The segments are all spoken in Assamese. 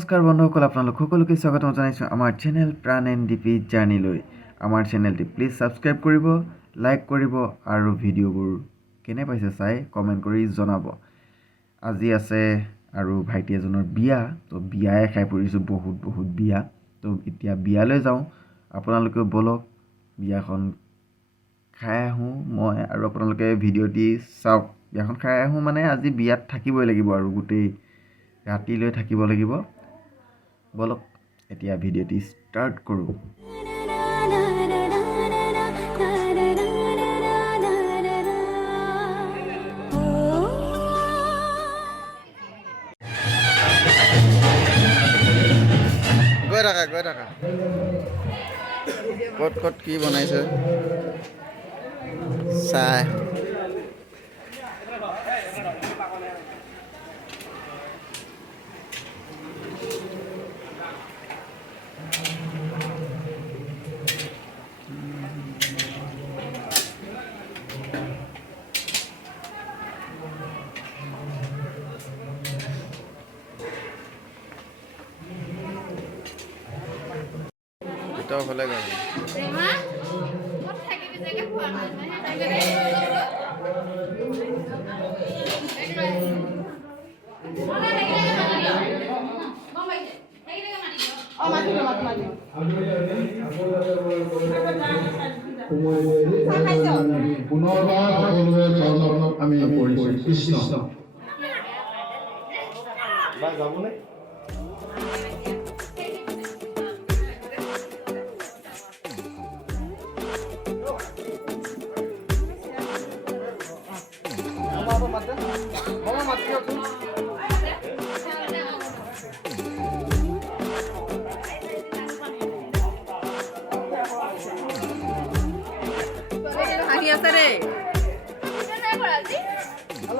নমস্কাৰ বন্ধুসকল, আপোনালোক সকলোকে স্বাগতম জনাইছোঁ আমাৰ চেনেল প্ৰাণ এনডিপি জাৰ্নিলৈ। আমাৰ চেনেলটি প্লিজ ছাবস্ক্ৰাইব কৰিব, লাইক কৰিব আৰু ভিডিঅ'বোৰ কেনে পাইছে চাই কমেণ্ট কৰি জনাব। আজি আছে আৰু ভাইটি এজনৰ বিয়া, তো বিয়াই খাই পৰিছোঁ, বহুত বিয়া। তো এতিয়া বিয়ালৈ যাওঁ, আপোনালোকেও বলক বিয়াখন খাই আহোঁ মই, আৰু আপোনালোকে ভিডিঅ'টি চাওক। বিয়াখন খাই আহোঁ মানে আজি বিয়াত থাকিবই লাগিব আৰু গোটেই ৰাতিলৈ থাকিব লাগিব। বলক এতিয়া ভিডিঅ'টি ষ্টাৰ্ট কৰোঁ। গৈ থাকা ক'ত কি বনাইছে চাই। ফালে গ'ল পুনৰবাৰ সকলোৱে চৰণত আমি পৰিছোঁ কৃষ্ণ। যাবনে?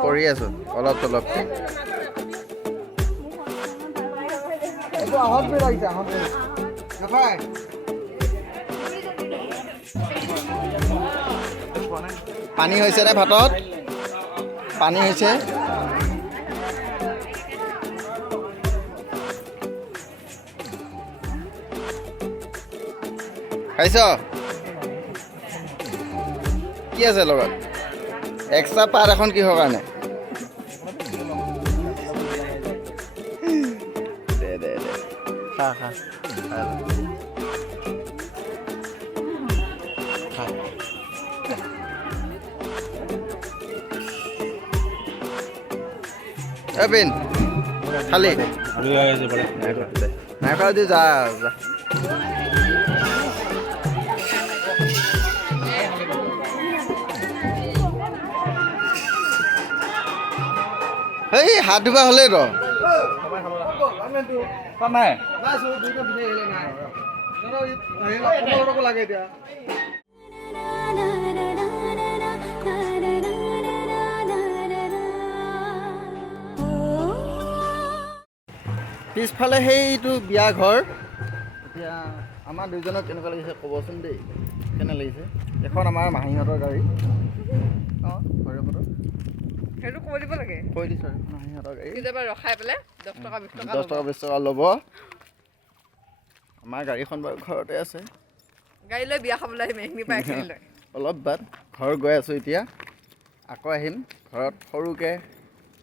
কৰি আছো অলপ চলপ। পানী হৈছে নে ভাতত? পানী হৈছে। খাইছ? কি আছে লগত? এক্সট্ৰা পাত এখন কিহৰ কাৰণে? দে খা বিন খালি নাই খোৱা যদি যা। এই হাত ধুবা হ'লেই ৰ লাগে এতিয়া। পিছফালে সেইটো বিয়া ঘৰ। এতিয়া আমাৰ দুইজনক কেনেকুৱা লাগিছে ক'বচোন দেই, কেনে লাগিছে? এখন আমাৰ মাহীহঁতৰ গাড়ী। অঁ ঘৰে ফটো সেইটো কৈ দিব লাগে, কৈ দিছোঁ আৰু মাহীহঁতৰ গাড়ী কেতিয়াবা ৰখাই পেলাই 10 টকা 20 টকা ল'ব। আমাৰ গাড়ীখন বাৰু ঘৰতে আছে। গাড়ী লৈ বিয়া খাবলৈ আহিম এইখিনি পাই লৈ অলপ বাট ঘৰ গৈ আছোঁ এতিয়া। আকৌ আহিম ঘৰত, সৰুকৈ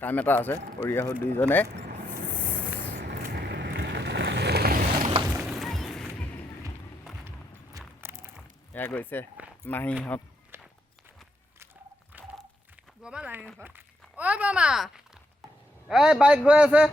কাম এটা আছে, কৰি আহোঁ দুইজনে। এয়া গৈছে মাহীহঁত। ঐ বমা, এই বাইক গৈ আছে।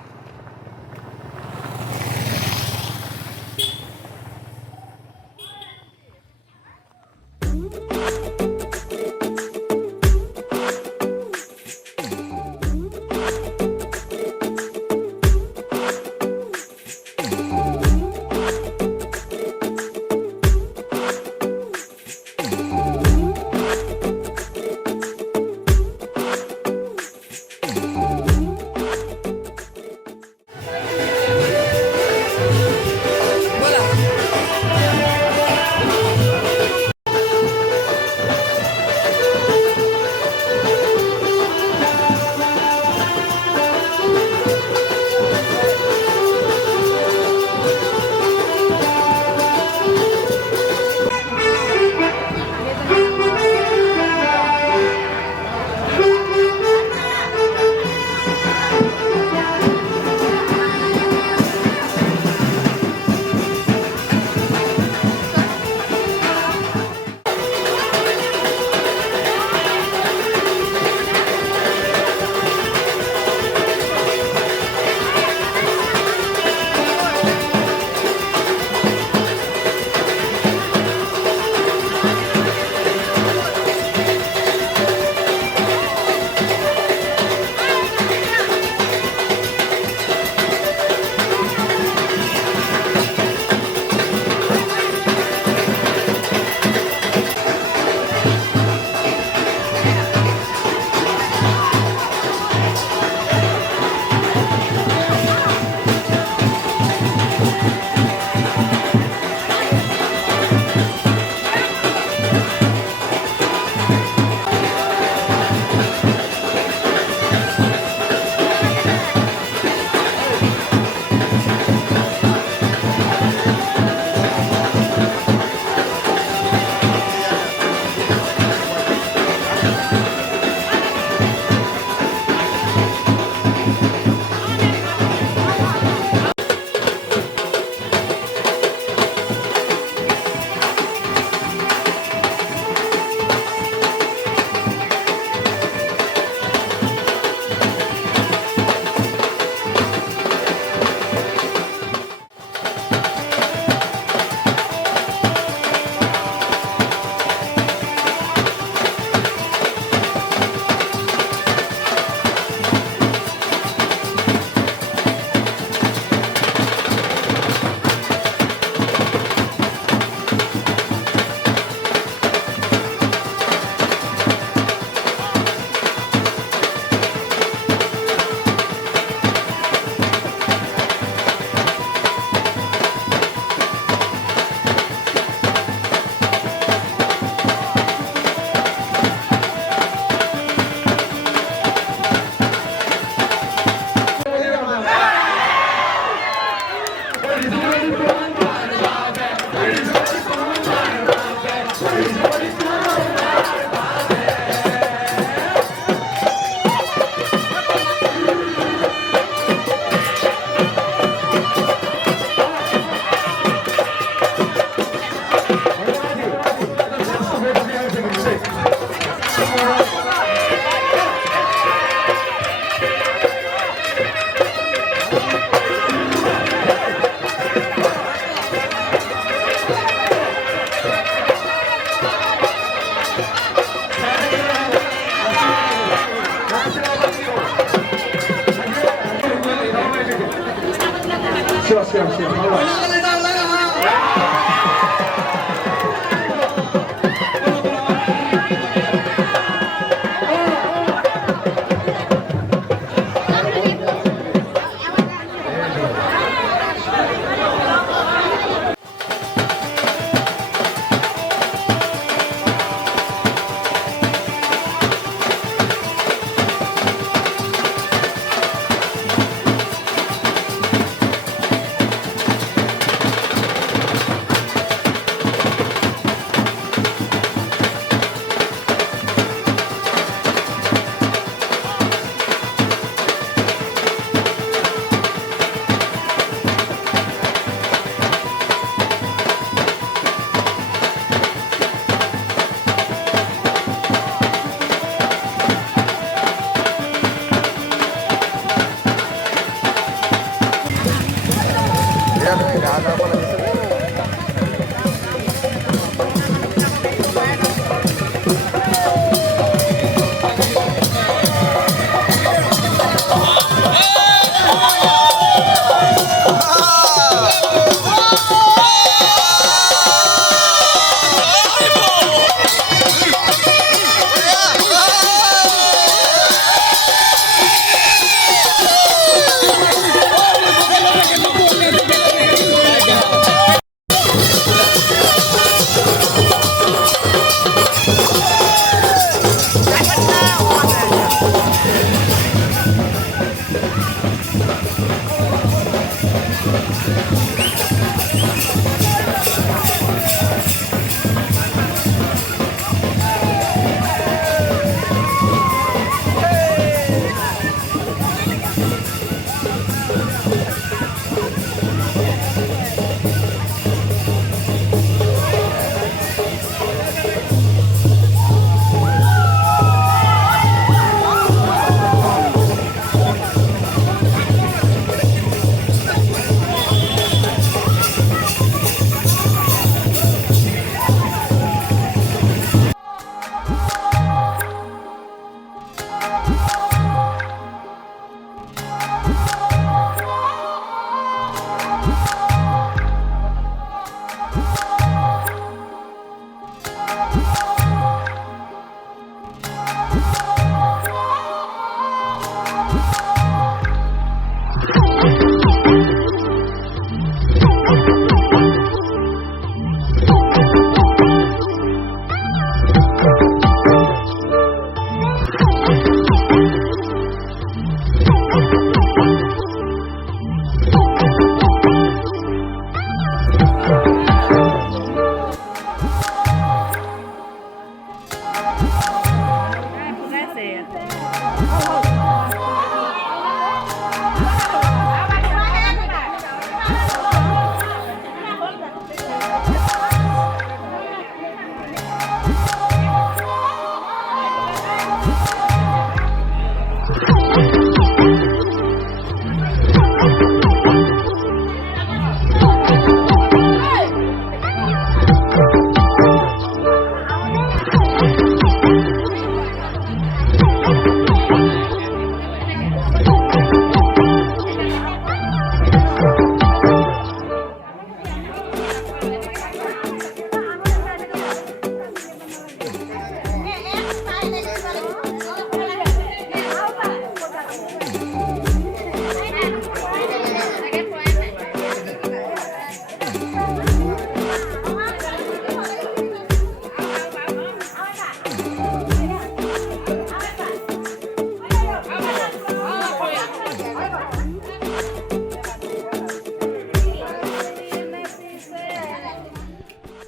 Sure, sure. All right.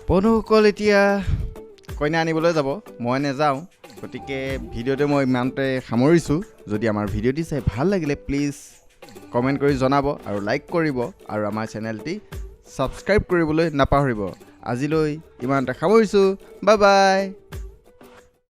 বন্ধুসকল এতিয়া কইনা আনিবলৈ যাব মই নেযাওঁ গতিকে ভিডিঅ'টো মই ইমানতে সামৰিছোঁ যদি আমাৰ ভিডিঅ'টি চাই ভাল লাগিলে প্লিজ কমেণ্ট কৰি জনাব আৰু লাইক কৰিব আৰু আমাৰ চেনেলটি ছাবস্ক্ৰাইব কৰিবলৈ নাপাহৰিব আজিলৈ ইমানতে সামৰিছোঁ বাই বাই